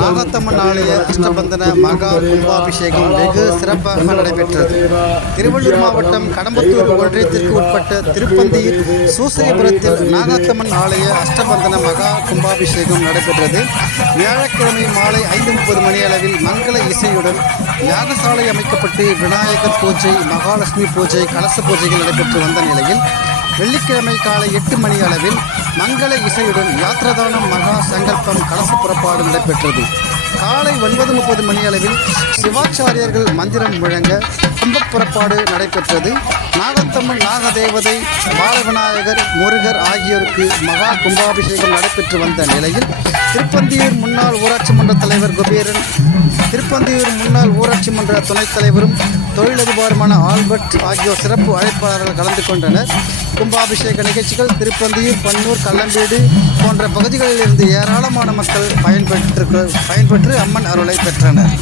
நாகாத்தம்மன் ஆலய அஷ்டபந்தன மகா கும்பாபிஷேகம் வெகு சிறப்பாக நடைபெற்றது. திருவள்ளூர் மாவட்டம் கடம்பத்தூர் ஒன்றியத்திற்கு உட்பட்ட திருப்பந்தியில் சூசையபுரத்தில் நாகாத்தம்மன் ஆலய அஷ்டபந்தன மகா கும்பாபிஷேகம் நடைபெற்றது. வியாழக்கிழமை மாலை 5:30 மணி அளவில் மங்கள இசையுடன் யாகசாலை அமைக்கப்பட்டு விநாயகர் பூஜை, மகாலட்சுமி பூஜை, கலச பூஜைகள் நடைபெற்று வந்த நிலையில் வெள்ளிக்கிழமை காலை 8 மணி அளவில் மங்கள இசையுடன் யாத்ரதானம் மகா சங்கல்பம் கலச புறப்பாடு நடைபெற்றது. காலை 9:30 மணி அளவில் சிவாச்சாரியர்கள் மந்திரம் முழங்க கும்பப் புறப்பாடு நடைபெற்றது. நாகாத்தம்மன், நாகதேவதை, பாலவிநாயகர், முருகர் ஆகியோருக்கு மகா கும்பாபிஷேகம் நடைபெற்று வந்த நிலையில் திருப்பந்தியூர் முன்னாள் ஊராட்சி மன்ற தலைவர் குபேரன், திருப்பந்தியூர் முன்னாள் ஊராட்சி மன்ற துணைத் தலைவரும் தொழிலதிபருமான ஆல்பர்ட் ஆகியோர் சிறப்பு அழைப்பாளர்கள் கலந்து கொண்டனர். கும்பாபிஷேக நிகழ்ச்சிகள் திருப்பந்தியூர், பன்னூர், கல்லம்பேடு போன்ற பகுதிகளில் இருந்து ஏராளமான மக்கள் பயன்பெற்று அம்மன் அருளை பெற்றனர்.